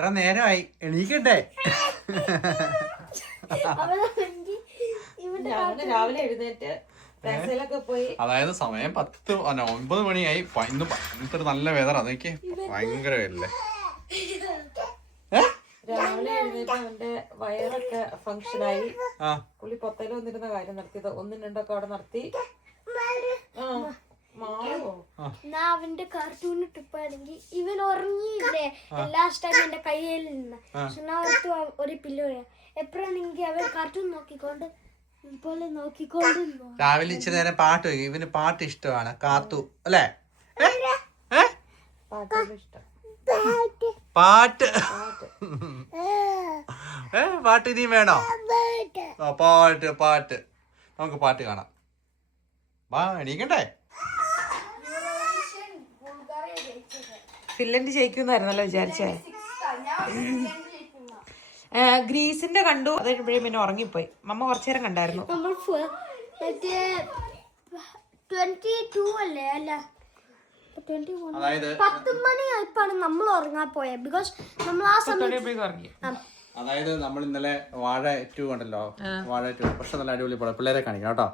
ഇത്ര നേരമായി എണീക്കണ്ടേ? രാവിലെ എഴുന്നേറ്റ് പോയി. അതായത് സമയം 9 മണിയായി. ഇന്ന് ഇത്ര നല്ല വെതർ. അതൊക്കെ ഭയങ്കര അല്ലേ. രാവിലെ എഴുന്നേറ്റ് അവന്റെ വയറൊക്കെ ഫംഗ്ഷനായി. പുള്ളി പൊത്തല വന്നിരുന്ന കാര്യം നടത്തിയത് 1 2 അവിടെ നടത്തി. അവന്റെ കാർട്ടൂൺ ട്രിപ്പാണെങ്കിൽ ഇവൻ ഉറങ്ങിയില്ലേ ലാസ്റ്റ് ടൈം എന്റെ കയ്യിൽ നിന്ന്. പക്ഷെ ഒരു പില്ലോ എപ്പോഴാണെങ്കിൽ അവൻ കാർട്ടൂൺ നോക്കിക്കൊണ്ട് രാവിലെ ഇച്ചിരി നേരം പാട്ട് വയ്ക്കും. ഇവന് പാട്ട് ഇഷ്ടമാണ്. കാത്തു അല്ലേ? പാട്ട് പാട്ട് ഇനിയും വേണോ? പാട്ട് പാട്ട് നമുക്ക് പാട്ട് കാണാം. വാ എണീക്കണ്ടേ? ഫിൻലൻഡ് ജയിക്കുന്നായിരുന്നല്ലോ വിചാരിച്ചേ. ഗ്രീസിന്റെ കണ്ടു. അത് കഴിയുമ്പോഴേ പിന്നെ ഉറങ്ങിപ്പോയി. മമ്മ കുറച്ചു നേരം കണ്ടായിരുന്നു. അതായത് 10 മണിയായപ്പോഴാണ് നമ്മൾ ഉറങ്ങാൻ പോയത്. ബിക്കോസ് നമ്മൾ ആ സമയത്ത് അതായത് നമ്മൾ ഇന്നലെ വാഴ 2 കണ്ടല്ലോ. വാഴ 2 പക്ഷെ നല്ല അടിപൊളി പടം. പിള്ളേരെ കാണിക്കണം കേട്ടോ.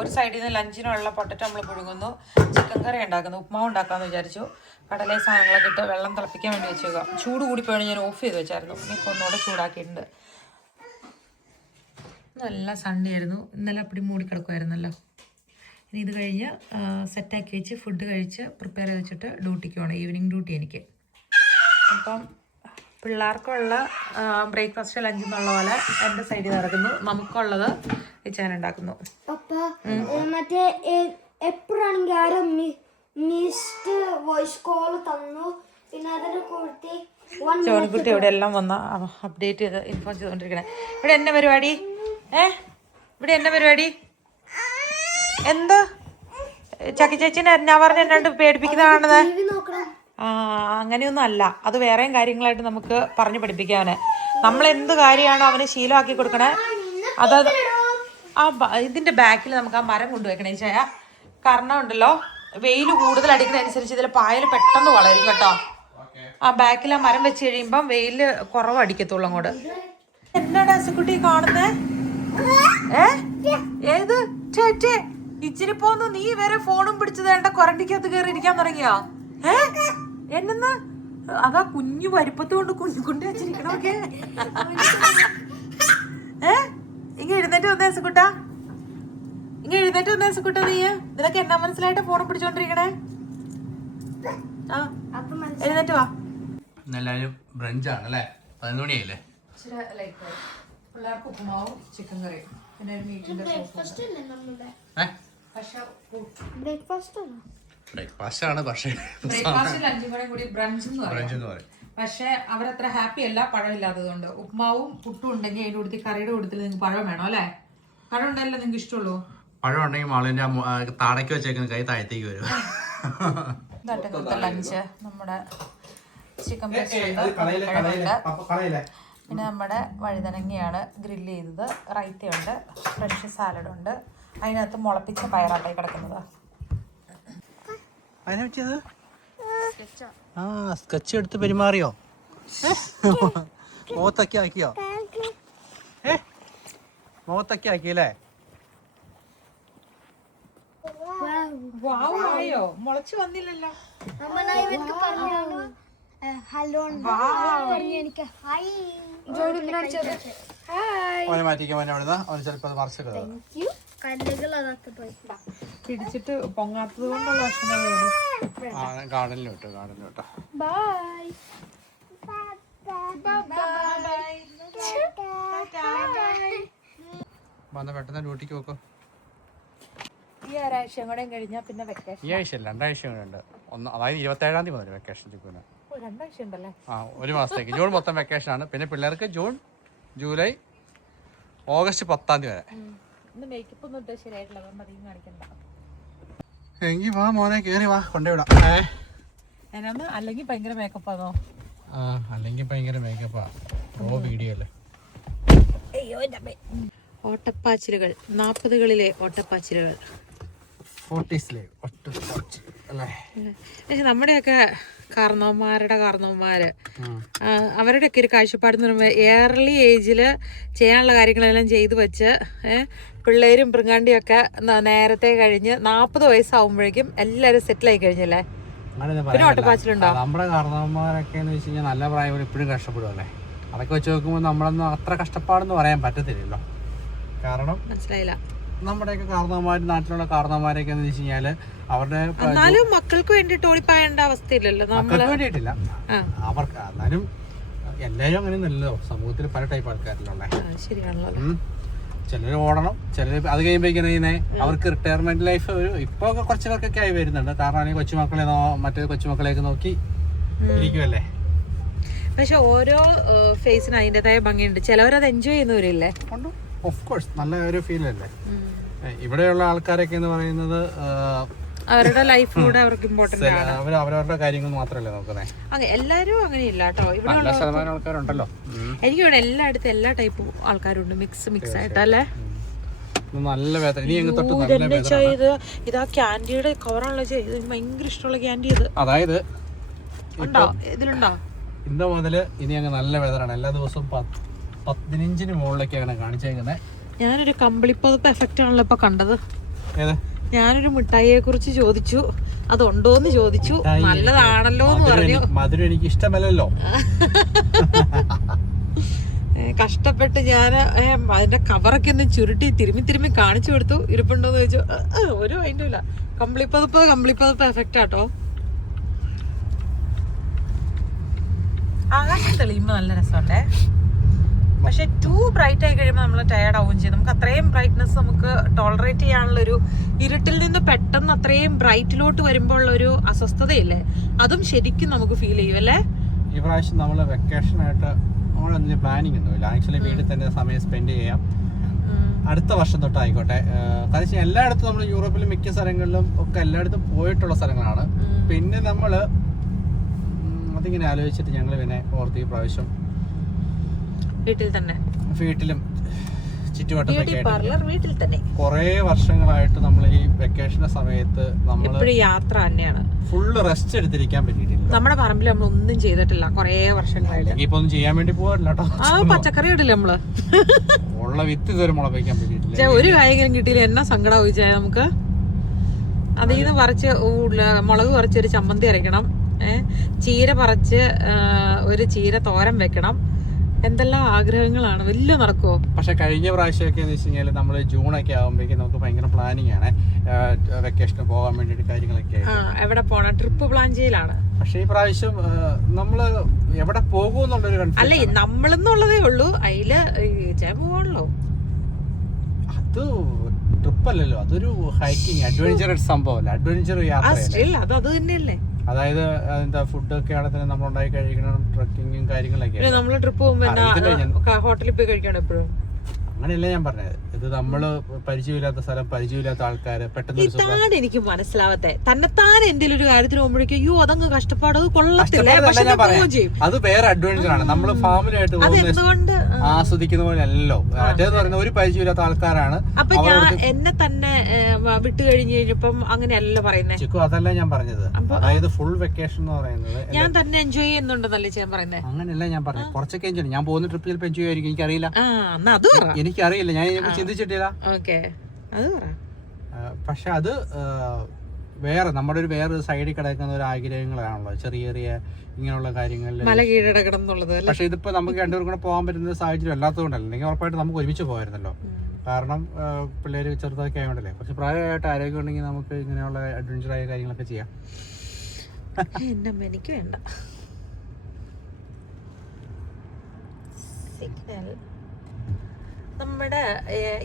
ഒരു സൈഡിൽ നിന്ന് ലഞ്ചിനുള്ള പൊട്ടറ്റോ നമ്മൾ പുഴുങ്ങുന്നു. ചിക്കൻ കറി ഉണ്ടാക്കുന്നു. ഉപ്മാവ് ഉണ്ടാക്കാന്ന് വിചാരിച്ചു. കടലേ സാധനങ്ങളൊക്കെ ഇട്ട് വെള്ളം തിളപ്പിക്കാൻ വേണ്ടി വെച്ചേക്കുക. ചൂട് കൂടിപ്പോയാണ് ഞാൻ ഓഫ് ചെയ്ത് വെച്ചായിരുന്നു. ഇനിയിപ്പോൾ ഒന്നുകൂടെ ചൂടാക്കിയിട്ടുണ്ട്. നല്ല സൺഡേ ആയിരുന്നു. ഇന്നലെ അപ്പടി മൂടിക്കിടക്കുമായിരുന്നല്ലോ. ഇനി ഇത് കഴിഞ്ഞ് സെറ്റാക്കി വെച്ച് ഫുഡ് കഴിച്ച് പ്രിപ്പയർ ചെയ്ത് വെച്ചിട്ട് ഡ്യൂട്ടിക്ക് പോകണം. ഈവനിങ് ഡ്യൂട്ടി എനിക്ക്. അപ്പം പിള്ളേർക്കുള്ള ബ്രേക്ക്ഫാസ്റ്റ് ലഞ്ച് എന്നുള്ള പോലെ എൻ്റെ സൈഡിൽ നടക്കുന്നു. നമുക്കുള്ളത് ഞാൻ ഉണ്ടാക്കുന്നു. മറ്റേ എപ്പോഴാണെങ്കിൽ ആരും മിസ്ഡ് വോയിസ് കോൾ തന്നു. പിന്നെ അതിനെ കൊടുത്ത് ജോണിക്കുട്ടി ഇവിടെ എല്ലാം വന്ന് അപ്ഡേറ്റ് ചെയ്ത് ഇൻഫോം ചെയ്തുകൊണ്ടിരിക്കണേ. ഇവിടെ എന്നെ പരിപാടി ഇവിടെ എന്നെ പരിപാടി എന്താ? ചക്കി ചേച്ചിനെ ഞാൻ പറഞ്ഞ എന്നാണ്ട് പേടിപ്പിക്കുന്നതാണത്. അങ്ങനെയൊന്നും അല്ല. അത് വേറെയും കാര്യങ്ങളായിട്ട് നമുക്ക് പറഞ്ഞു പഠിപ്പിക്കാന്. നമ്മൾ എന്ത് കാര്യമാണോ അവന് ശീലമാക്കി കൊടുക്കണേ. അതായത് ഇതിന്റെ ബാക്കിൽ നമുക്ക് ആ മരം കൊണ്ടുവയ്ക്കണേ ചായ. കാരണം ഉണ്ടല്ലോ വെയിൽ കൂടുതൽ അടിക്കുന്നതനുസരിച്ച് ഇതിൽ പായൽ പെട്ടെന്ന് വളരും കേട്ടോ. ആ ബാക്കിൽ ആ മരം വെച്ച് കഴിയുമ്പം വെയിൽ കുറവ് അടിക്കത്തുള്ളൂ അങ്ങോട്ട്. എന്നാടാ അസുക്കുട്ടി കാണുന്നേ? ഏത് ചേച്ചേ ഇച്ചിരി പോന്നു നീ വരെ ഫോണും പിടിച്ചത് വേണ്ട കൊരണ്ടിക്കകത്ത് കയറി ഇരിക്കാൻ തുടങ്ങിയോ? എന്നെന്ന് അതാ കുഞ്ഞു പരിപ്പത്ത് കൊണ്ട് കുഞ്ഞുകൊണ്ട് വെച്ചിരിക്കണോക്കെ. ഇങ്ങ എഴുന്നേറ്റ് വന്നേ സുക്കുട്ട. എഴുന്നേറ്റ് വന്നേ സുക്കുട്ട. നീ നിനക്ക് എന്നാ മനസ്സിലായിട്ട് ഫോണും പിടിച്ചോണ്ടിരിക്കണേ? എഴുന്നേറ്റ് വാ. എല്ലാവരും ബ്രഞ്ചാണ് അല്ലേ? 11 മണിയായില്ലേ? പിള്ളേർക്ക് ഉപ്പുമാവും ചിക്കൻ കറിയും പിന്നെ ബ്രേക്ക്ഫാസ്റ്റ് ആണ്. പക്ഷേ ലഞ്ചും കൂടെ കൂടി ബ്രഞ്ച് എന്ന് പറയും. പക്ഷെ അവരത്ര ഹാപ്പി അല്ല പഴമില്ലാത്തത് കൊണ്ട്. ഉപ്മാവും പുട്ടും ഉണ്ടെങ്കിൽ അതിന്റെ കൂട്ടത്തിൽ കറിയുടെ കൂട്ടത്തിൽ നിങ്ങൾക്ക് പഴം വേണം അല്ലേ? പഴം ഉണ്ടല്ലോ നിങ്ങൾക്ക് ഇഷ്ടമുള്ളൂ. പഴം ഉണ്ടെങ്കിൽ മാളിന്റെ താടയ്ക്ക് വെച്ചേക്കുന്ന കൈ താഴത്തേക്ക് വരും. ലഞ്ച് നമ്മുടെ ചിക്കൻ പേസ്റ്റ് പിന്നെ നമ്മുടെ വഴുതനങ്ങയാണ് ഗ്രില്ല് ചെയ്തത്. റൈത്തയുണ്ട്. ഫ്രഞ്ച് സാലഡുണ്ട്. അതിനകത്ത് മുളപ്പിച്ച പയറാട്ടായി കിടക്കുന്നത്. അതിനെ പറ്റിയത് സ്കെച്ച് എടുത്ത് പെരുമാറിയോ? മുഖത്തൊക്കെ ആക്കിയോ? മുഖത്തൊക്കെ ആക്കിയല്ലേ? ആയോ? മുളച്ചു വന്നില്ലല്ലോ. ഹലോ അവനെ മാറ്റിക്കാൻ അവിടുന്ന് അവന് ചിലപ്പോൾ അത് മറിച്ചത് പിടിച്ചിട്ട് പൊങ്ങാത്തത് കൊണ്ടുള്ള ഗാർഡനിലോട്ടോ. പെട്ടെന്ന് ഡ്യൂട്ടിക്ക് പോക്കോ. ഈ ഒരാഴ്ചയും കൂടെ കഴിഞ്ഞാൽ പിന്നെ വെക്കേഷൻ. ഈ ആഴ്ച 2 ആഴ്ച കൂടെ ഉണ്ട്. അതായത് 27-ാം തീയതി മുതൽ വെക്കേഷൻ. 2 ആഴ്ച ഉണ്ടല്ലേ? ഒരു മാസത്തേക്ക്. ജൂൺ മൊത്തം വെക്കേഷൻ ആണ്. പിന്നെ പിള്ളേർക്ക് ജൂൺ ജൂലൈ ഓഗസ്റ്റ് 10-ാം തീയതി വരെ. എങ്കി വാ മോനെ കേറി വാ കൊണ്ടുവിടാം. അല്ലെങ്കിൽ ഭയങ്കര മേക്കപ്പാണോ? അല്ലെങ്കിൽ ഭയങ്കര മേക്കപ്പാ. വീഡിയോ അല്ലേ? ഓട്ടപ്പാച്ചിലുകൾ 40കളിലെ ഓട്ടപ്പാച്ചിലുകൾ. 40s അല്ലേ? നമ്മുടെയൊക്കെ കാരണവന്മാര് അവരുടെയൊക്കെ ഒരു കാഴ്ചപ്പാട് എന്ന് പറയുമ്പോൾ ഏർലി ഏജിൽ ചെയ്യാനുള്ള കാര്യങ്ങളെല്ലാം ചെയ്തു വെച്ച് പിള്ളേരും പിറങ്ങാണ്ടിയും ഒക്കെ നേരത്തെ കഴിഞ്ഞ് 40 വയസ്സാവുമ്പോഴേക്കും എല്ലാവരും സെറ്റിലായി കഴിഞ്ഞല്ലേ. പിന്നെ ഓട്ടപ്പാച്ചിലുണ്ടോ? നമ്മുടെ കാരണവന്മാരൊക്കെ എന്ന് വെച്ച് കഴിഞ്ഞാൽ നല്ല പ്രായം ഇപ്പോഴും കഷ്ടപ്പെടുമല്ലേ. അതൊക്കെ വെച്ച് നോക്കുമ്പോൾ നമ്മളൊന്നും അത്ര കഷ്ടപ്പാടെന്ന് പറയാൻ പറ്റത്തില്ലല്ലോ. കാരണം മനസ്സിലായില്ല. നമ്മുടെയൊക്കെ കാരണവന്മാർ, നാട്ടിലുള്ള കാരണവന്മാരൊക്കെ എന്ന് വെച്ച് കഴിഞ്ഞാല് അവരുടെ എന്നാലും മക്കൾക്ക് വേണ്ടിട്ട് ഓടിപ്പായേണ്ട അവസ്ഥയില്ലല്ലോ. മക്കൾക്ക് വേണ്ടിയിട്ടില്ല, അവർക്ക്. എന്നാലും എല്ലാവരും അങ്ങനെയൊന്നുമല്ലോ. സമൂഹത്തിൽ പല ടൈപ്പ് ആൾക്കാരിലുള്ള. ശരിയാണല്ലോ. ചിലർ ഓടണം, ചിലർ അത് കഴിയുമ്പോഴേക്കും അവർക്ക് റിട്ടയർമെന്റ് ലൈഫ് ഇപ്പൊ കുറച്ച് പേർക്കൊക്കെ ആയി വരുന്നുണ്ട്. കാരണം അല്ലെങ്കിൽ കൊച്ചുമക്കളെ മറ്റേ കൊച്ചുമക്കളെയൊക്കെ നോക്കി ഇരിക്കുമല്ലേ. പക്ഷെ ഓരോ ഫേസിന് അതിൻ്റെതായ ഭംഗിയുണ്ട്. ചിലവരത് എൻജോയ് ചെയ്യുന്നവരില്ലേ? ഓഫ് കോഴ്സ്, നല്ല ഒരു ഫീൽ അല്ലേ. ഇവിടെയുള്ള ആൾക്കാരൊക്കെ എന്ന് പറയുന്നത് അവരുടെ ലൈഫ് കൂടെ അവർക്ക് ഇമ്പോർട്ടന്റ് ആണ്. അവരവരുടെ കാര്യങ്ങൾ മാത്രമല്ലേ നോക്കുന്നത്. എല്ലാരും അങ്ങനെയില്ല കേട്ടോ. ഇവിടെ ആൾക്കാരുണ്ടല്ലോ. എനിക്ക് ഇവിടെ എല്ലായിടത്തും എല്ലാ ടൈപ്പ് ആൾക്കാരുണ്ട്, മിക്സ് ആയിട്ടല്ലേ. നല്ല വേദന. ഇതാ ക്യാൻഡിയുടെ കവറാണല്ലോ ചെയ്ത്. ഭയങ്കര ഇഷ്ടമുള്ള ക്യാൻഡി ഇത്. അതായത് ഉണ്ടോ ഇതിലുണ്ടോ? ഇന്ന് മുതല് ഇനി അങ്ങ് നല്ല വേദനയാണ്. എല്ലാ ദിവസവും 15 മുകളിലേക്ക് അങ്ങനെ കാണിച്ചേക്കുന്നത്. ഞാനൊരു കമ്പിളിപ്പതപ്പ് എഫക്റ്റ് ആണല്ലോ ഇപ്പൊ കണ്ടത്. ഞാനൊരു മിഠായിയെ കുറിച്ച് ചോദിച്ചു, അതുണ്ടോന്ന് ചോദിച്ചു, നല്ലതാണല്ലോ എന്ന് പറഞ്ഞു. മധുരം എനിക്ക് ഇഷ്ടമല്ലല്ലോ. കഷ്ടപ്പെട്ട് ഞാൻ അതിന്റെ കവറൊക്കെ ഒന്ന് ചുരുട്ടി തിരുമ്മി കാണിച്ചു കൊടുത്തു. ഇരിപ്പുണ്ടോന്ന് ചോദിച്ചു. ഒരു അതിന്റെ ഇല്ല. കമ്പിളിപ്പതപ്പ് എഫക്റ്റ് ആട്ടോ. ആകാശം തെളിയുമ്പോ നല്ല രസമുണ്ടേ. പക്ഷെ ടൂ ബ്രൈറ്റ് ആയി കഴിയുമ്പോൾ നമ്മൾ ടയർഡ് ആവുകയും ചെയ്യും. നമുക്ക് അത്രയും ബ്രൈറ്റ്നെസ് നമുക്ക് ടോളറേറ്റ് ചെയ്യാനുള്ള ഒരു, ഇരുട്ടിൽ നിന്ന് പെട്ടെന്ന് അത്രയും ബ്രൈറ്റിലോട്ട് വരുമ്പോൾ ഉള്ളൊരു അസ്വസ്ഥതയില്ലേ, അതും ശരിക്കും നമുക്ക് ഫീൽ ചെയ്യും അല്ലേ. ഈ പ്രാവശ്യം നമ്മൾ വെക്കേഷൻ ആയിട്ട് നമ്മളൊന്നും പ്ലാനിങ് ഒന്നുമില്ല. ആക്ച്വലി വീട്ടിൽ തന്നെ സമയം സ്പെൻഡ് ചെയ്യാം. അടുത്ത വർഷം തൊട്ടായിക്കോട്ടെ. കാരണം എല്ലായിടത്തും നമ്മൾ യൂറോപ്പിലും മിക്ക സ്ഥലങ്ങളിലും ഒക്കെ എല്ലായിടത്തും പോയിട്ടുള്ള സ്ഥലങ്ങളാണ്. പിന്നെ നമ്മള് അതിങ്ങനെ ആലോചിച്ചിട്ട് ഞങ്ങൾ പിന്നെ ഓർത്ത് ഈ പ്രാവശ്യം വീട്ടിലും വീട്ടിൽ തന്നെ കുറെ വർഷങ്ങളായിട്ട് നമ്മൾ ഈ വെക്കേഷന്റെ സമയത്ത് നമ്മൾ യാത്ര തന്നെയാണ്. ഫുള്ള് റെസ്റ്റ് എടുത്തിരിക്കാൻ പറ്റിയിട്ടില്ല. നമ്മുടെ പറമ്പിൽ നമ്മൾ ഒന്നും ചെയ്തിട്ടില്ല കുറെ വർഷങ്ങളായിട്ട്. ഇപ്പൊ ഒന്നും ചെയ്യാൻ വേണ്ടി പോകാറില്ല കേട്ടോ. പച്ചക്കറി ഇടില്ല നമ്മള്. ഉള്ള വിത്ത് ഇതുവരെ മുളപ്പിക്കാൻ പറ്റിയിട്ടില്ല. ഒരു കായെങ്കിലും കിട്ടിയില്ല എന്നാ സങ്കടം ചോദിച്ചാൽ നമുക്ക്. അതിൽ നിന്ന് പറിച്ച് മുളക് പറിച്ച് ഒരു ചമ്മന്തി അരയ്ക്കണം, ചീര പറിച്ച് ഒരു ചീര തോരൻ വെക്കണം. എന്തെല്ലാം ആഗ്രഹങ്ങളാണ്. വലിയ നടക്കുവോ? പക്ഷെ കഴിഞ്ഞ പ്രാവശ്യമൊക്കെ എന്ന് വെച്ച് കഴിഞ്ഞാൽ നമ്മള് ജൂണൊക്കെ ആകുമ്പോഴേക്കും നമുക്ക് ഭയങ്കര പ്ലാനിങ് ആണ്. വെക്കേഷന് പോകാൻ വേണ്ടിട്ട് കാര്യങ്ങളൊക്കെ എവിടെ പോണ ട്രിപ്പ് പ്ലാൻ ചെയ്യലാണ്. പക്ഷെ ഈ പ്രാവശ്യം നമ്മള് എവിടെ പോകുമെന്നുള്ളൊരു കൺഫ്യൂഷൻ. അല്ലേ നമ്മളെന്നുള്ളതേ ഉള്ളൂ. അതില് പോവാണല്ലോ. അത് ട്രിപ്പ് അല്ലല്ലോ, അതൊരു ഹൈക്കിങ് അഡ്വഞ്ചറസ് സംഭവമല്ല. അഡ്വഞ്ചർ യാത്ര അത് തന്നെയല്ലേ. അതായത് എന്താ ഫുഡൊക്കെ ആണെങ്കിൽ നമ്മൾ ഉണ്ടാക്കി കഴിക്കണം, ട്രക്കിങ്ങും കാര്യങ്ങളൊക്കെ. നമ്മള് ട്രിപ്പ് പോകുമ്പോ ഹോട്ടലിൽ പോയി കഴിക്കണം എപ്പോഴും. അങ്ങനെയല്ല ഞാൻ പറഞ്ഞത്. ഇത് നമ്മള് പരിചയമില്ലാത്ത സ്ഥലം, പരിചയമില്ലാത്ത ആൾക്കാര് പെട്ടെന്ന്. ഇതാണ് എനിക്ക് മനസ്സിലാവത്തെ. തന്നെത്താൻ എന്തെങ്കിലും ഒരു കാര്യത്തിന് പോകുമ്പോഴേക്കും അയ്യോ അതങ്ങ് കഷ്ടപ്പാട്, അത് കൊള്ളത്തില്ല. അത് വേറെ അഡ്വഞ്ചർ ആണ്. നമ്മള് ഫാമിലി ആയിട്ട് ആസ്വദിക്കുന്ന പോലെ അല്ലല്ലോ. മറ്റേന്ന് പറയുന്നത് ഒരു പരിചയമില്ലാത്ത ആൾക്കാരാണ്. അപ്പൊ ഞാൻ എന്നെ തന്നെ വിട്ടു കഴിഞ്ഞ് കഴിഞ്ഞപ്പം അങ്ങനെയല്ലോ പറയുന്നത്. ചിക്കു അതല്ല ഞാൻ പറഞ്ഞത്. അതായത് ഫുൾ വെക്കേഷൻ എന്ന് പറയുന്നത് ഞാൻ തന്നെ എൻജോയ് ചെയ്യുന്നുണ്ടെന്നല്ലേ ഞാൻ പറയുന്നത്. അങ്ങനെയല്ല ഞാൻ പറഞ്ഞത്. കുറച്ചൊക്കെ എൻജോയ്. ഞാൻ പോകുന്ന ട്രിപ്പ് ചിലപ്പോൾ എൻജോയ് ആയിരിക്കും, എനിക്കറിയില്ല. എനിക്കറിയില്ല, ഞാൻ ചിന്തിച്ചിട്ടില്ല. പക്ഷെ അത് വേറെ നമ്മുടെ വേറെ സൈഡിൽ കിടക്കുന്ന ഒരു ആഗ്രഹങ്ങളാണല്ലോ, ചെറിയ ചെറിയ ഇങ്ങനെയുള്ള കാര്യങ്ങളിൽ മല കീഴടക്കണം എന്നുള്ളത്. പക്ഷെ ഇതിപ്പോ നമുക്ക് രണ്ടുപേർക്കും കൂടെ പോകാൻ പറ്റുന്ന സാഹചര്യം അല്ലാത്തതുകൊണ്ടല്ല. അല്ലെങ്കിൽ ഉറപ്പായിട്ട് നമുക്ക് ഒരുമിച്ച് പോകായിരുന്നല്ലോ. കാരണം പിള്ളേര് ചെറുതൊക്കെ ആയതുകൊണ്ടല്ലേ. കുറച്ച് പ്രായമായിട്ട് ആരോഗ്യം ഉണ്ടെങ്കിൽ നമുക്ക് ഇങ്ങനെയുള്ള അഡ്വഞ്ചറായ കാര്യങ്ങളൊക്കെ ചെയ്യാം. എനിക്ക് വേണ്ട. നമ്മുടെ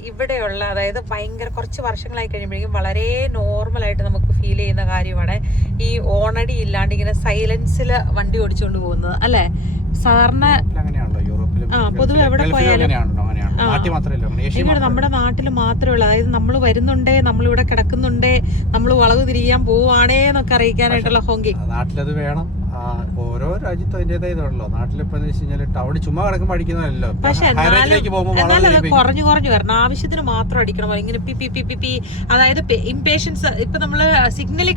ഇവിടെയുള്ള, അതായത് ഭയങ്കര കുറച്ച് വർഷങ്ങളായി കഴിയുമ്പോഴേക്കും വളരെ നോർമലായിട്ട് നമുക്ക് ഫീൽ ചെയ്യുന്ന കാര്യമാണ് ഈ ഓണടി ഇല്ലാണ്ട് ഇങ്ങനെ സൈലൻസിൽ വണ്ടി ഓടിച്ചുകൊണ്ട് പോകുന്നത് അല്ലേ. സാധാരണ പൊതുവെ എവിടെ പോയാലും നമ്മുടെ നാട്ടിൽ മാത്രമേ ഉള്ളൂ. അതായത് നമ്മൾ വരുന്നുണ്ടേ, നമ്മളിവിടെ കിടക്കുന്നുണ്ടേ, നമ്മൾ വളവ് തിരിയാൻ പോവാണേ എന്നൊക്കെ അറിയിക്കാനായിട്ടുള്ള ഹോങ്കി. നാട്ടിലത് വേണം. ഓരോ രാജ്യത്തും അതിൻ്റെതായ ഇതുള്ളൂ. നാട്ടിലിപ്പോ എന്ന് വെച്ച് കഴിഞ്ഞാൽ ടൗണിൽ ചുമ്മാ കിടക്കുമ്പോൾ അടിക്കുന്നതല്ലോ. പക്ഷെ ഹൈറേഞ്ചിലേക്ക് പോകുമ്പോൾ എന്നാലും അത് കുറഞ്ഞു വരണം. ആവശ്യത്തിന് മാത്രം അടിക്കണം. ഇങ്ങനെ P P P P P അതായത് ഇംപേഷ്യൻസ്. ഇപ്പൊ നമ്മള് സിഗ്നലിൽ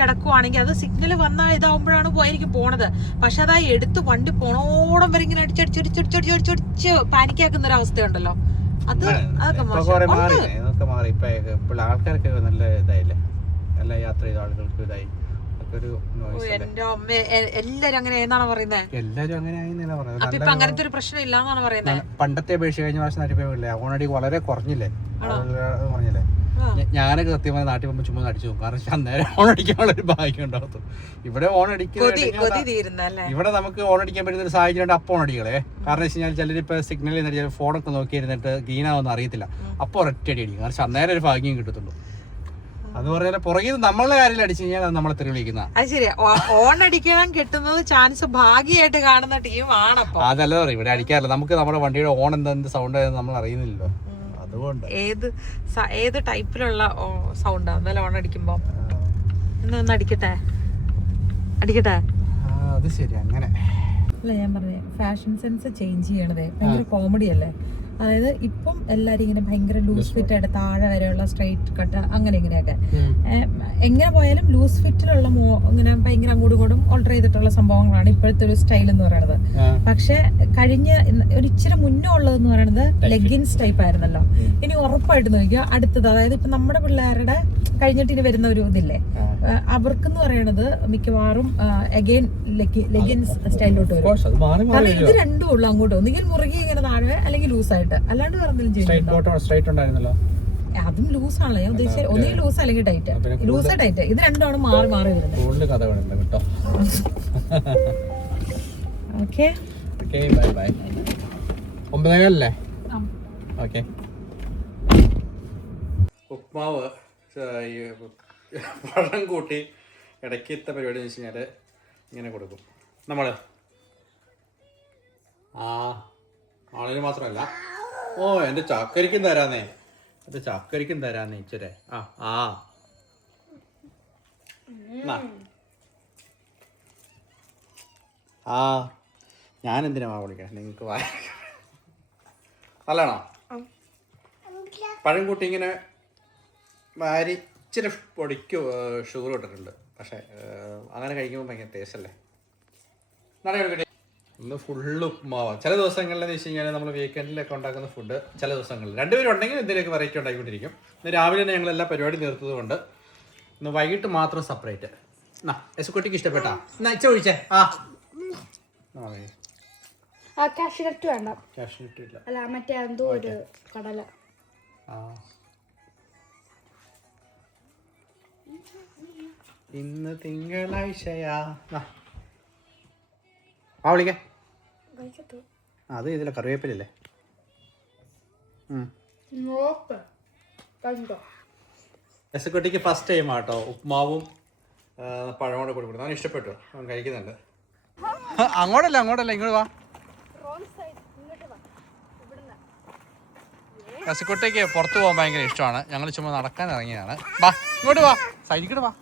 കിടക്കുവാണെങ്കിൽ അത് സിഗ്നൽ വന്നാൽ ഇതാവുമ്പോഴാണ് എനിക്ക് പോണത്. പക്ഷെ അതാ എടുത്ത് വണ്ടി പോണോടം വരെ ഇങ്ങനെ അടിച്ചടിച്ച് പാനിക്കാക്കുന്ന ഒരു അവസ്ഥയുണ്ടല്ലോ. അത് അതൊക്കെ മാറി. ഇപ്പൊ ആൾക്കാരൊക്കെ നല്ല ഇതായില്ലേ, എല്ലാ യാത്ര ചെയ്ത ആളുകൾക്ക് ഇതായി. എന്റെ അമ്മ എല്ലാരും അങ്ങനെ എന്നാണ് പറയുന്നത്. എല്ലാരും അങ്ങനെ അപ്പൊ ഇപ്പൊ അങ്ങനത്തെ ഒരു പ്രശ്നം ഇല്ലാന്നാണ് പറയുന്നത്. പണ്ടത്തെ അപേക്ഷ കഴിഞ്ഞ പ്രാവശ്യം നാട്ടിൽ പോയില്ലേ, ഓണടി വളരെ കുറഞ്ഞില്ലേ. ഞാനൊക്കെ സത്യമായി നാട്ടിൽ പോകുമ്പോൾ ചുമ്മാ അടിച്ചു പോകും. കാരണം അന്നേരം ഓണടിക്കാനുള്ള ഒരു ഭാഗ്യം ഉണ്ടാകത്തു. ഇവിടെ ഇവിടെ നമുക്ക് ഓണടിക്കാൻ പറ്റുന്ന ഒരു സാഹചര്യം ഉണ്ട്. അപ്പോൾ ഓണടികളെ കാരണം വെച്ച് കഴിഞ്ഞാൽ ചിലരിപ്പോ സിഗ്നലിൽ ഫോണൊക്കെ നോക്കിയിരുന്നിട്ട് ഗ്രീനാവെന്ന് അറിയത്തില്ല. അപ്പോൾ ഒരൊറ്റടി അടിക്കും. കാരണം അന്നേരം ഒരു ഭാഗ്യം കിട്ടത്തുള്ളൂ. അത് പറഞ്ഞാൽ പുറകിൽ നമ്മളെ കാര്യം അടിച്ചു കഴിഞ്ഞാൽ അത് നമ്മളെ തെറി വിളിക്കുന്ന. അത് ശരിയാ. ഓണടിക്കാൻ കിട്ടുന്നത് ചാൻസ് ഭാഗ്യമായിട്ട് കാണുന്ന ടീമാണപ്പോ. അതല്ല പറയും ഇവിടെ അടിക്കാറില്ല. നമുക്ക് നമ്മുടെ വണ്ടിയുടെ ഓൺ എന്ത് സൗണ്ട് നമ്മൾ അറിയുന്നില്ലല്ലോ. അതുകൊണ്ട് ഏത് ടൈപ്പിലുള്ള സൗണ്ടാ എന്നാലും ഓൺ അടിക്കുമ്പോ ഒന്ന് അടിക്കട്ടെ. അത് ശരി. അങ്ങനെ അല്ല ഞാൻ പറഞ്ഞേ, ഫാഷൻ സെൻസ് ചേഞ്ച് ചെയ്യണതേ ഭയങ്കര കോമഡി അല്ലേ. അതായത് ഇപ്പം എല്ലാരും ഇങ്ങനെ ഭയങ്കര ലൂസ് ഫിറ്റ് ആയിട്ട് താഴെ വരെയുള്ള സ്ട്രൈറ്റ് കട്ട് അങ്ങനെ ഇങ്ങനെയൊക്കെ എങ്ങനെ പോയാലും ലൂസ് ഫിറ്റിലുള്ള ഇങ്ങനെ ഭയങ്കര അങ്ങോട്ടും ഇങ്ങോട്ടും ഓൾട്ടർ ചെയ്തിട്ടുള്ള സംഭവങ്ങളാണ് ഇപ്പോഴത്തെ ഒരു സ്റ്റൈൽ എന്ന് പറയുന്നത്. പക്ഷെ കഴിഞ്ഞ ഒരു ഇച്ചിരി മുന്നേ ഉള്ളതെന്ന് പറയുന്നത് ലെഗിൻസ് ടൈപ്പ് ആയിരുന്നല്ലോ. ഇനി ഉറപ്പായിട്ട് നോക്കിയാൽ അടുത്തത്, അതായത് ഇപ്പൊ നമ്മുടെ പിള്ളേരുടെ കഴിഞ്ഞിട്ട് ഇനി വരുന്ന ഒരു ഇതില്ലേ, അവർക്കെന്ന് പറയണത് മിക്കവാറും അഗൈൻ ലെഗിൻസ് സ്റ്റൈലിലോട്ട് വരും. കാരണം ഇത് രണ്ടും ഉള്ളു അങ്ങോട്ട്, ഒന്നുകിൽ മുറുകി ഇങ്ങനെ താഴെ അല്ലെങ്കിൽ ലൂസായിട്ട്, അല്ലാണ്ട് വേറെ എന്തെങ്കിലും ചെയ്യുന്നുണ്ടോ? അതും ലൂസ് ആണല്ലോ ഞാൻ ഉദ്ദേശിച്ചത്. ഒന്നുകിൽ ലൂസ് അല്ലെങ്കിൽ ടൈറ്റ്, ലൂസ് ടൈറ്റ്, ഇത് രണ്ടുമാണ് മാറി മാറി വരുന്നത്. Okay bye. 9:00 ഓക്കെ. ഉപ്മാവ് പഴം കൂട്ടി ഇടയ്ക്കത്തെ പരിപാടി എന്ന് വെച്ച് കഴിഞ്ഞാൽ ഇങ്ങനെ കൊടുക്കും നമ്മൾ. ആളിന് മാത്രമല്ല, എൻ്റെ ചക്കരിക്കും തരാന്നേ, ഇച്ചിരി. ഞാൻ എന്തിനാ മാവ് വിളിക്കണം, നിങ്ങൾക്ക് നല്ലതാണോ? പഴം കൂട്ടി ഇങ്ങനെ വാരി ഇച്ചിരി പൊടിക്ക് ഷുഗർ ഇട്ടിട്ടുണ്ട്. പക്ഷേ അങ്ങനെ കഴിക്കുമ്പോൾ ഭയങ്കര ടേസ്റ്റ് അല്ലേ. ഇന്ന് ഫുള്ള് ഉപ്മാവാണ്. ചില ദിവസങ്ങളിൽ എന്ന് വെച്ച് കഴിഞ്ഞാൽ നമ്മൾ വീക്കെൻഡിലൊക്കെ ഉണ്ടാക്കുന്ന ഫുഡ് ചില ദിവസങ്ങളിൽ രണ്ടുപേരും ഉണ്ടെങ്കിൽ എന്തെങ്കിലുമൊക്കെ വെറൈറ്റി ഉണ്ടാക്കിക്കൊണ്ടിരിക്കും. ഇന്ന് രാവിലെ തന്നെ ഞങ്ങളെല്ലാം പരിപാടി നിർത്തത് കൊണ്ട് ഇന്ന് വൈകിട്ട് മാത്രം സെപ്പറേറ്റ്. എസുക്കുട്ടിക്ക് ഇഷ്ടപ്പെട്ടാ ഇച്ച ഒഴിച്ചേ. കാഷ്നട്ട് വേണ്ട, കാഷ്നട്ട് ഇല്ല, അല്ല മറ്റേ എന്തോ ഒരു കടല. ഇന്ന് തിങ്കളാഴ്ചയാ. വിളിക്കേ. അത് ഇതിലെ കറിവേപ്പിലല്ലേ. എസക്കുട്ടിക്ക് ഫസ്റ്റ് ടൈം ആട്ടോ ഉപ്മാവും പഴം കൂടെ കൊടുക്കുന്നത്. അവന് ഇഷ്ടപ്പെട്ടു, അവൻ കഴിക്കുന്നുണ്ട്. അങ്ങോട്ടല്ല ഇങ്ങോട്ട് വാ. എസക്കുട്ടിക്ക് പുറത്ത് പോകാൻ ഭയങ്കര ഇഷ്ടമാണ്. ഞങ്ങൾ ചുമ്മാ നടക്കാൻ ഇറങ്ങിയതാണ്. വാ ഇങ്ങോട്ട് വാ, സൈഡിക്കോട്ട് വാ.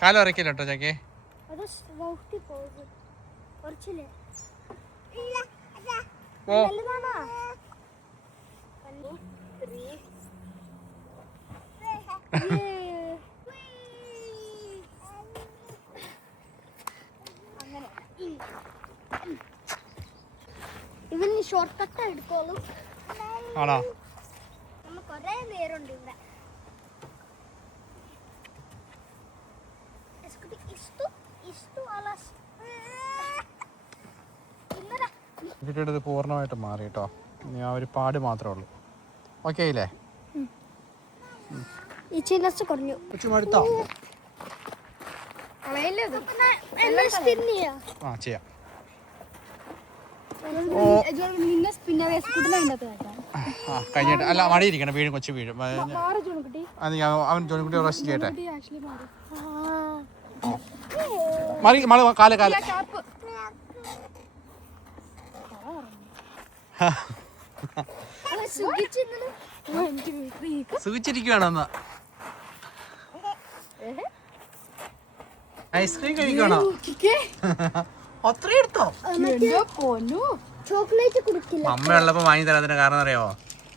കാലം ഉറക്കില്ല കേട്ടോ ചാക്കേ. ഇവന് ഷോർട്ട് കട്ട് എടുക്കോളും. ആണോ? കൊറേ നേരമുണ്ട് ഇവിടെ. ഇത് പൂർണ്ണമായിട്ട് മാറി കേട്ടോ. ഇനി ആ ഒരു പാട് മാത്രമേ ഉള്ളൂ. ഓക്കെ ഇല്ലേ? കുറഞ്ഞു എടുത്തോ? ചെയ്യാം. കഴിഞ്ഞിട്ട് അല്ല മടിയിരിക്കണം, വീഴും, കൊച്ചു വീഴും. അവൻ ജോണിക്കുട്ടി റെസ്റ്റ് ചെയ്യട്ടെ. മറി കാല് കാല് സുഖിച്ചിരിക്കുവാണോ എന്നാ ഐസ്ക്രീം കഴിക്കണോ അത്രയും എടുത്തോ ചോക്ലേറ്റ് കുടിക്കില്ല. മമ്മ ഉള്ളപ്പോ വാങ്ങി തരാതിന് കാരണം അറിയാമോ?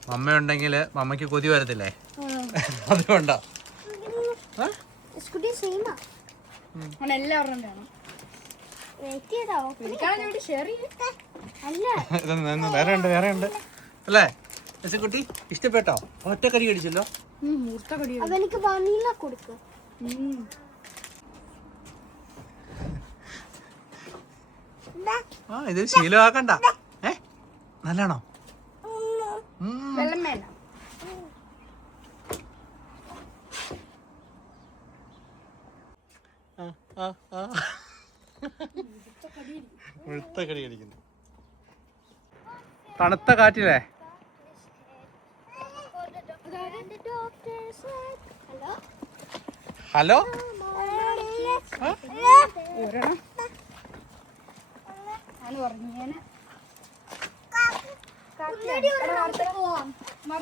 മമ്മ ഉണ്ടെങ്കിൽ മമ്മയ്ക്ക് കൊതി വരത്തില്ലേ, അതുകൊണ്ടാ. എല്ലാവരും വേണം. വേറെ ഉണ്ട് അല്ലേ കുട്ടി? ഇഷ്ടപ്പെട്ടോ? ഒറ്റക്കടി കടിച്ചല്ലോ. അവനിക്ക് വനീല കൊടുക്കും. ആ ഇത് ശീലമാക്കണ്ട. നല്ലാണോ? വെള്ളം വേണ്ട. മുഴുത്ത കടി കടിക്കുന്നു. തണുത്ത കാറ്റില്ലേ? ഹലോ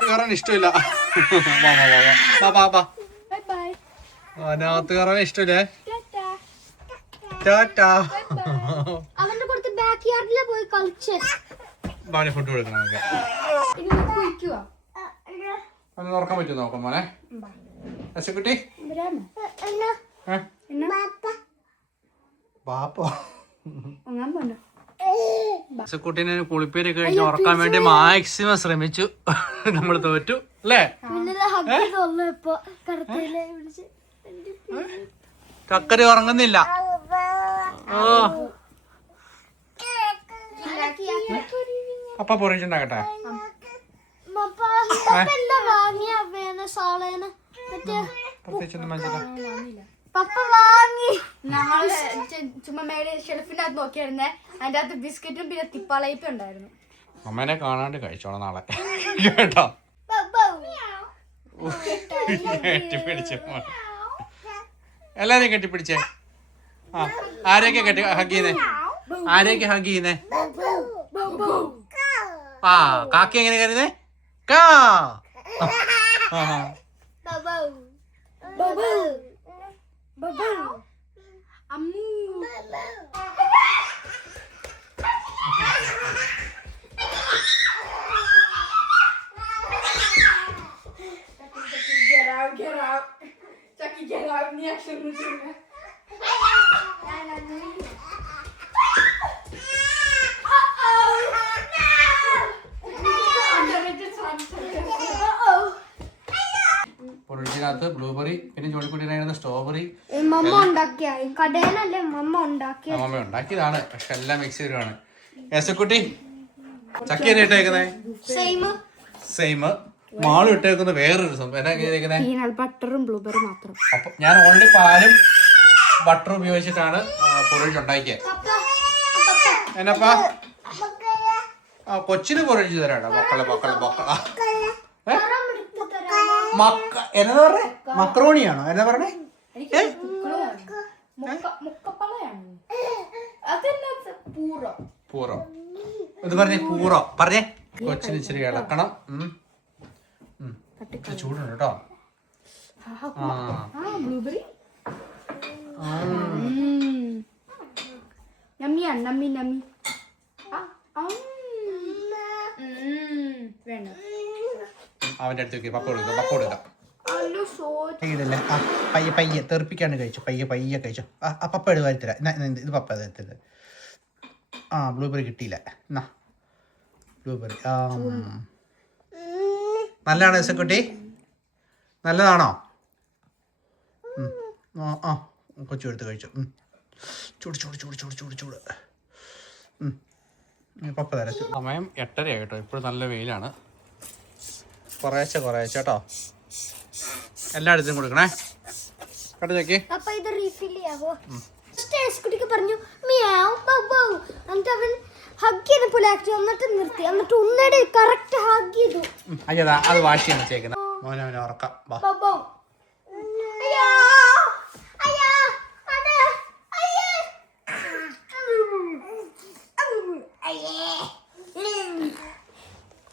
കയറാൻ ഇഷ്ടമില്ല. അതിനകത്ത് കയറാൻ ഇഷ്ടമില്ലേ? അവന്റെ കൊടുത്ത് ബാക്ക് യാർഡില് പോയി കളിച്ച് ഫുഡ് കൊടുക്കണം. ഒന്ന് തുറക്കാൻ പറ്റുമോ നോക്കാം മോനെ? കുട്ടി ബാപ്പോ കുട്ടീനെ കുളിപ്പേര് കഴിഞ്ഞ് ഉറക്കാൻ വേണ്ടി മാക്സിമം ശ്രമിച്ചു. നമ്മൾ തോറ്റു അല്ലേ? ചക്കരി ഉറങ്ങുന്നില്ല. അപ്പ പൊറിച്ചുണ്ടാക്കട്ടെ. പപ്പ വാങ്ങി. ഞങ്ങള് ചുമ്മാ മേലെ ഷെൽഫിന്റെ അകത്ത് നോക്കിയായിരുന്നേ. അതിന്റെ അകത്ത് ബിസ്ക്കറ്റും പിന്നെ തിപ്പാളയിപ്പും ഉണ്ടായിരുന്നു. അമ്മേനെ കാണാണ്ട് കഴിച്ചോളാം നാളെ കേട്ടോ. കെട്ടിപ്പിടിച്ചു എല്ലാരെയും കെട്ടിപ്പിടിച്ചേ. ആരെയൊക്കെ ഹഗ് ചെയ്യുന്നേ? ആരെയൊക്കെ ഹഗ് ചെയ്യുന്നേ? ആ കാക്കി എങ്ങനെ കരുതേ? കാ Get out. Chucky, get out. Ni action routine. പൊറിച്ചിനകത്ത് ബ്ലൂബെറി പിന്നെ ജോലിക്കുട്ടിയുടെ സ്ട്രോബെറി മമ്മ ഉണ്ടാക്കിയ കടയിലല്ലേ മമ്മ ഉണ്ടാക്കിയ. മമ്മ ഉണ്ടാക്കിയതാണ്, പക്ഷെ എല്ലാം മിക്സ് ചെയ്തിട്ടാണ്. യേശക്കുട്ടി ചക്കിയാണ് ഇട്ടേക്കുന്നേ സെയിം. മാളും ഇട്ടേക്കുന്നത് വേറൊരു സംഭവം. എന്നാ ബട്ടറും ബ്ലൂബെറി മാത്രം. അപ്പൊ ഞാൻ ഓൾറെഡി പാലും ബട്ടറും ഉപയോഗിച്ചിട്ടാണ് പൊറിച്ച് ഉണ്ടാക്കിയത്. എന്നപ്പാ കൊച്ചിന് പൊറിച്ച് തരാട്ടോ. എന്നാ പറഞ്ഞേ? മക്രോണിയാണോ എന്നാ പറഞ്ഞേ? പൂറോ ഇത് പറഞ്ഞേ? പൂറോ പറഞ്ഞേ. കൊച്ചിന് ഇച്ചിരി ഇളക്കണം. ചൂടുണ്ട് കേട്ടോ. അവന്റെ അടുത്ത് പപ്പ കൊടുക്കാം. ഇതല്ലേ പയ്യെ തെറിപ്പിക്കാണ്ട് കഴിച്ചു. പയ്യെ കഴിച്ചു. പപ്പ എടുത്ത് വരുത്തില്ല. ഇത് പപ്പ തരത്തില്ല. ബ്ലൂബെറി കിട്ടിയില്ല. എന്നാ ബ്ലൂബെറി നല്ലതാണോ യേശക്കുട്ടി? നല്ലതാണോ? കൊച്ചു എടുത്ത് കഴിച്ചു. ചൂട് പപ്പ തരാം. സമയം 8:30 കേട്ടോ. ഇപ്പോഴും നല്ല വെയിലാണ്. കുറേശ്ശെ കേട്ടോ. എല്ലായിടത്തും കൊടുക്കണേ കേട്ടോ. ചേക്കി അപ്പൊ ഇത് റീഫിൽ ചെയ്യാവോ? കുട്ടിക്ക് പറഞ്ഞു മിയാവ് ബൗ. എന്നിട്ട് അവൻ ഹഗ് ചെയ്യുന്ന പോലെ ആക്കി എന്നിട്ട് നിർത്തി. എന്നിട്ട് ഒന്നേടെ കറക്റ്റ് ഹഗ് ചെയ്തു. അയ്യതാ അത് വാഷ് ചെയ്യാൻ വെച്ചേക്കുന്നത്. മോനെ ഉറക്കാം.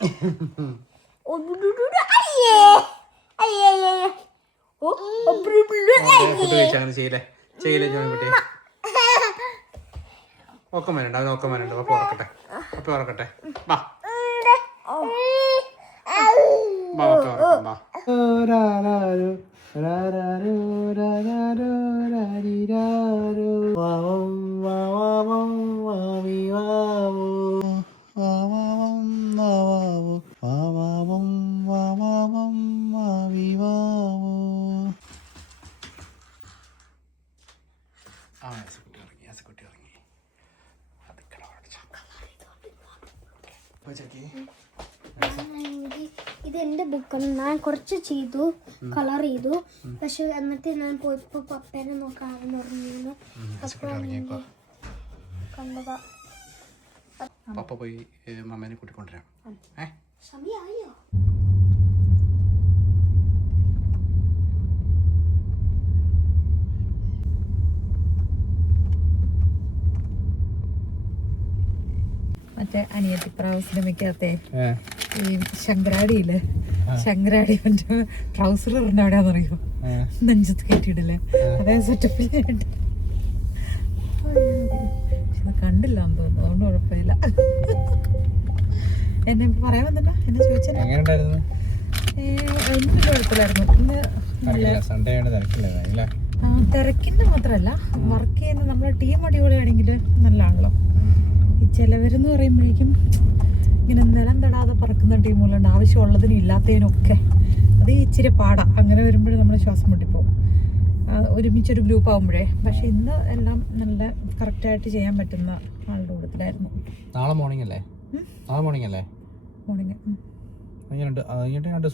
ഫുഡ് കഴിച്ചാൽ അങ്ങനെ ചെയ്യില്ലേ ജോണിക്കുട്ടി. ഒക്കെ വേണ്ട അവന് ഒക്കെ വേണ്ട. അപ്പൊ ഉറക്കട്ടെ വാ വാ ഒക്കെ ഉറക്കാം വാ. ഇത് എന്റെ ബുക്കാണ്. ഞാൻ കുറച്ച് ചെയ്തു, കളർ ചെയ്തു. പക്ഷെ എന്നിട്ട് ഞാൻ പോയപ്പോ പപ്പേനെ നോക്കാൻ പറഞ്ഞു. കണ്ടതാ. പപ്പ പോയി മമ്മേനെ കൂട്ടിക്കൊണ്ടുവരാം. സമയായോ? മറ്റേ അനിയത്തിപ്രാവ് സിനിമയ്ക്കകത്തെ ഈ ശങ്കരാടിയില്ലേ, ശങ്കരാടി മറ്റേ ട്രൗസർ ഇടുന്ന എവിടെയാണെന്നറിയോ, നെഞ്ചത്ത് കയറ്റിയിടില്ലേ, അതേ സെറ്റപ്പിൽ കണ്ടില്ല എന്ന് തോന്നുന്നു. അതുകൊണ്ട് കുഴപ്പമില്ല. എന്നെ പറയാൻ വന്നില്ല, എന്നെ ചോദിച്ചാൽ ഒന്നും കുഴപ്പമില്ലായിരുന്നു. ഇന്ന് തിരക്കിന്റെ മാത്രമല്ല, വർക്ക് ചെയ്യുന്ന നമ്മളെ ടീം അടിപൊളിയാണെങ്കിൽ നല്ലതാണല്ലോ. ഈ ചിലവരെന്ന് പറയുമ്പോഴേക്കും ഇങ്ങനെ നിലം തൊടാതെ പറക്കുന്ന ടീമുകളുണ്ട്, ആവശ്യമുള്ളതിനും ഇല്ലാത്തതിനൊക്കെ. അത് ഇച്ചിരി പാടാ. അങ്ങനെ വരുമ്പോഴേ നമ്മൾ ശ്വാസം മുട്ടിപ്പോവും ഒരുമിച്ചൊരു ഗ്രൂപ്പ് ആകുമ്പോഴേ. പക്ഷെ ഇന്ന് എല്ലാം നല്ല കറക്റ്റായിട്ട് ചെയ്യാൻ പറ്റുന്ന ആളുടെ കൂട്ടത്തിലായിരുന്നു. നാളെ മോർണിംഗ് അല്ലേ? മോർണിംഗ്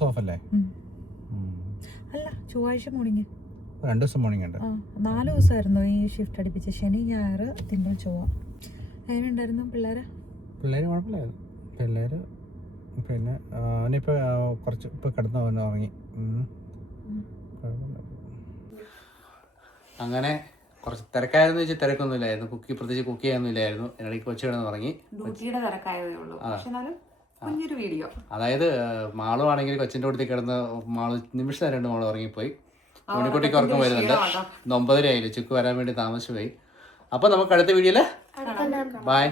സോഫ് അല്ലേ? അല്ല, ചൊവ്വാഴ്ച മോർണിംഗ്. 2 ദിവസം മോർണിംഗ് ഉണ്ട്. 4 ദിവസമായിരുന്നു ഈ ഷിഫ്റ്റ് അടുപ്പിച്ച്. ശനി, ഞായർ, തിങ്കൾ, ചൊവ്വ. എങ്ങനെയുണ്ടായിരുന്നു പിള്ളേര് കുഴപ്പമില്ലായിരുന്നു. പിള്ളേര് പിന്നെ അവനിപ്പോൾ കുറച്ച് ഇപ്പോൾ കിടന്നു ഉറങ്ങി. അങ്ങനെ കുറച്ച് തിരക്കായെന്ന് വെച്ചാൽ തിരക്കൊന്നുമില്ലായിരുന്നു. പ്രത്യേകിച്ച് കുക്ക് ചെയ്യാനൊന്നുമില്ലായിരുന്നു. ഇടയ്ക്ക് കൊച്ചു കിടന്ന് ഉറങ്ങി. ഡ്യൂട്ടിയുടെ തിരക്കായതേ ഉള്ളൂ. കുഞ്ഞൊരു വീഡിയോ. അതായത് മാളു ആണെങ്കിൽ കൊച്ചിൻ്റെ കൂട്ടത്തിൽ കിടന്ന് മാളു നിമിഷം നേരം മാളു ഉറങ്ങിപ്പോയി. മണിക്കുട്ടിക്ക് ഉറക്കം വരുന്നുണ്ട്. 9:30 ആയില്ലേ, ചുക്ക് വരാൻ വേണ്ടി താമസിച്ചു പോയി. അപ്പോൾ നമുക്ക് അടുത്ത വീഡിയോയിൽ ബൈ.